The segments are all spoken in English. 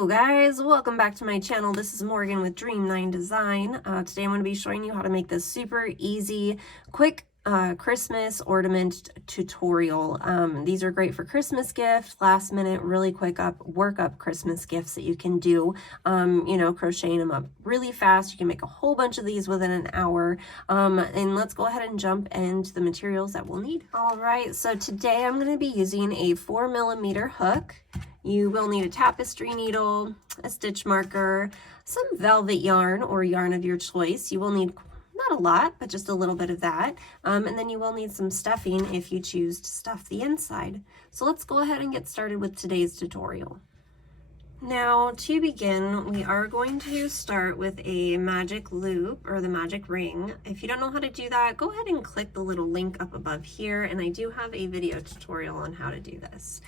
Hello guys, welcome back to my channel. This is Morgan with Dream 9 Design. Today I'm going to be showing you how to make this super easy, quick Christmas ornament tutorial. These are great for Christmas gifts, last minute, really quick work up Christmas gifts that you can do, you know, crocheting them up really fast. You can make a whole bunch of these within an hour. And let's go ahead and jump into the materials that we'll need. All right, so today I'm going to be using a 4mm hook. You will need a tapestry needle, a stitch marker, some velvet yarn or yarn of your choice. You will need not a lot, but just a little bit of that. And then you will need some stuffing if you choose to stuff the inside. So let's go ahead and get started with today's tutorial. Now, to begin, we are going to start with a magic loop or the magic ring. If you don't know how to do that, go ahead and click the little link up above here, and I do have a video tutorial on how to do this.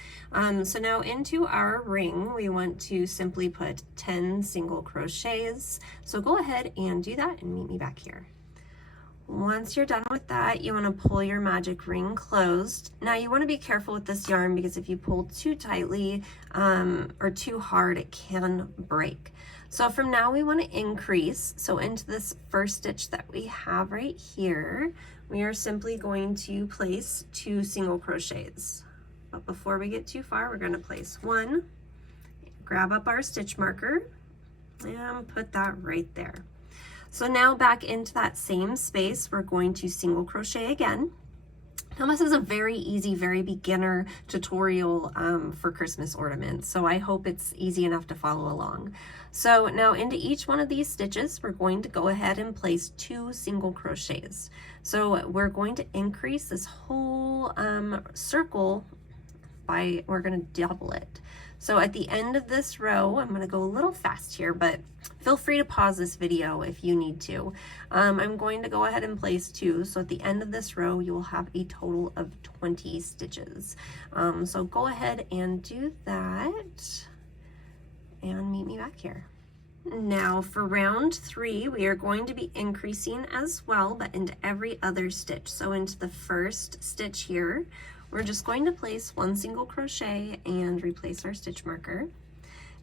So now into our ring, we want to simply put 10 single crochets. So go ahead and do that and meet me back here. Once you're done with that, you want to pull your magic ring closed. Now you want to be careful with this yarn because if you pull too tightly or too hard, it can break. So from now we want to increase. So into this first stitch that we have right here, we are simply going to place 2 single crochets. But before we get too far, we're going to place 1, grab up our stitch marker, and put that right there. So now back into that same space, we're going to single crochet again. Now this is a very easy, very beginner tutorial for Christmas ornaments, so I hope it's easy enough to follow along. So now into each one of these stitches, we're going to go ahead and place 2 single crochets. So we're going to increase this whole circle we're going to double it. So at the end of this row, I'm going to go a little fast here, but feel free to pause this video if you need to. I'm going to go ahead and place 2. So at the end of this row, you will have a total of 20 stitches. So go ahead and do that and meet me back here. Now for round 3, we are going to be increasing as well, but into every other stitch. So into the first stitch here, we're just going to place 1 single crochet and replace our stitch marker.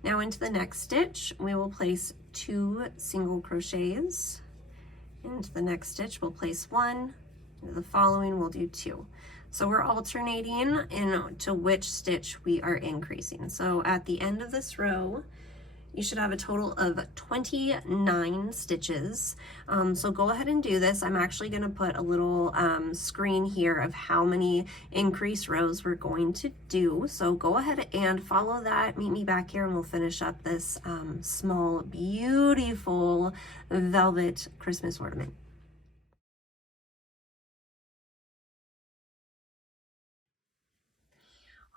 Now into the next stitch, we will place 2 single crochets. Into the next stitch, we'll place 1. Into the following, we'll do 2. So we're alternating into which stitch we are increasing. So at the end of this row, you should have a total of 29 stitches. So go ahead and do this. I'm actually going to put a little screen here of how many increase rows we're going to do. So go ahead and follow that. Meet me back here and we'll finish up this small, beautiful velvet Christmas ornament.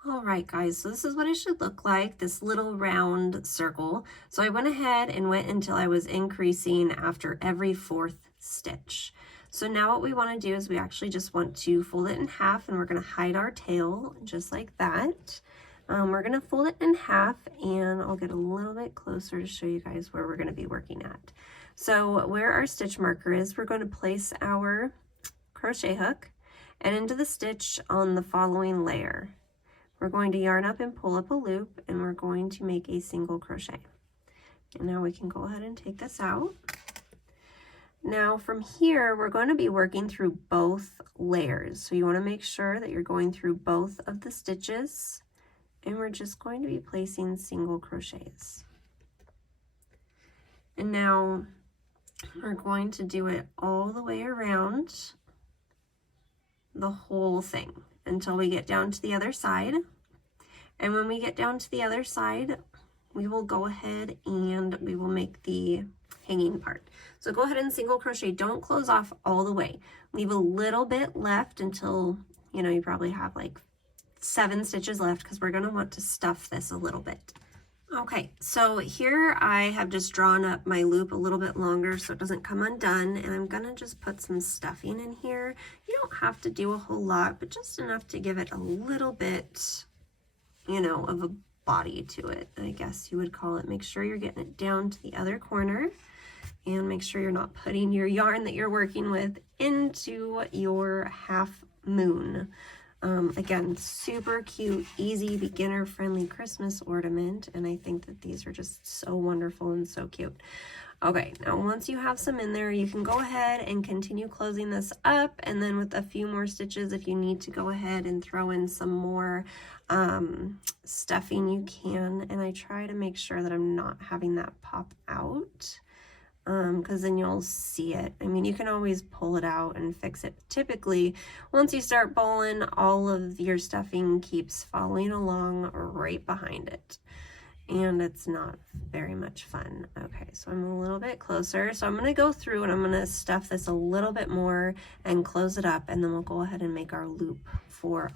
All right, guys, so this is what it should look like, this little round circle. So I went ahead and went until I was increasing after every 4th stitch. So now what we want to do is we actually just want to fold it in half, and we're going to hide our tail just like that. We're going to fold it in half, and I'll get a little bit closer to show you guys where we're going to be working at. So where our stitch marker is, we're going to place our crochet hook and into the stitch on the following layer. We're going to yarn up and pull up a loop, and we're going to make a single crochet. And now we can go ahead and take this out. Now from here, we're going to be working through both layers. So you want to make sure that you're going through both of the stitches, and we're just going to be placing single crochets. And now we're going to do it all the way around the whole thing until we get down to the other side. And when we get down to the other side, we will go ahead and we will make the hanging part. So go ahead and single crochet. Don't close off all the way. Leave a little bit left until, you know, you probably have like 7 stitches left, because we're going to want to stuff this a little bit. Okay, so here I have just drawn up my loop a little bit longer so it doesn't come undone, and I'm gonna just put some stuffing in here. You don't have to do a whole lot, but just enough to give it a little bit, you know, of a body to it, I guess you would call it. Make sure you're getting it down to the other corner, and make sure you're not putting your yarn that you're working with into your half moon. Again, super cute, easy, beginner-friendly Christmas ornament, and I think that these are just so wonderful and so cute. Okay, now once you have some in there, you can go ahead and continue closing this up, and then with a few more stitches, if you need to go ahead and throw in some more stuffing, you can. And I try to make sure that I'm not having that pop out, because then you'll see it. I mean, you can always pull it out and fix it. Typically, once you start bowling, all of your stuffing keeps following along right behind it, and it's not very much fun. Okay, so I'm a little bit closer. So I'm going to go through and I'm going to stuff this a little bit more and close it up, and then we'll go ahead and make our loop for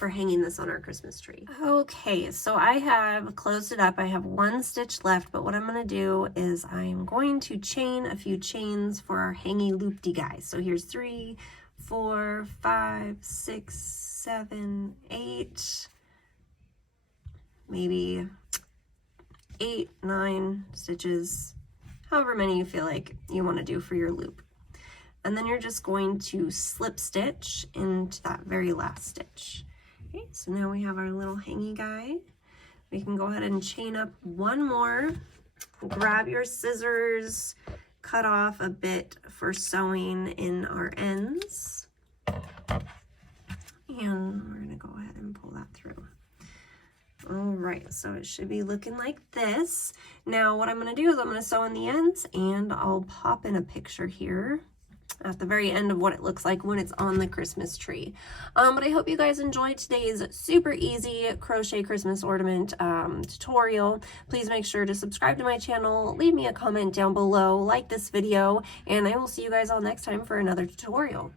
hanging this on our Christmas tree. Okay, so I have closed it up. I have one stitch left, but what I'm going to do is I'm going to chain a few chains for our hangy loopty guys. So here's 3, 4, 5, 6, 7, 8, maybe 8, 9 stitches, however many you feel like you want to do for your loop. And then you're just going to slip stitch into that very last stitch. Okay, so now we have our little hangy guy. We can go ahead and chain up one more, grab your scissors, cut off a bit for sewing in our ends, and we're going to go ahead and pull that through. All right, so it should be looking like this. Now what I'm going to do is I'm going to sew in the ends, and I'll pop in a picture here at the very end of what it looks like when it's on the Christmas tree. But I hope you guys enjoyed today's super easy crochet Christmas ornament tutorial. Please make sure to subscribe to my channel, leave me a comment down below, like this video, and I will see you guys all next time for another tutorial.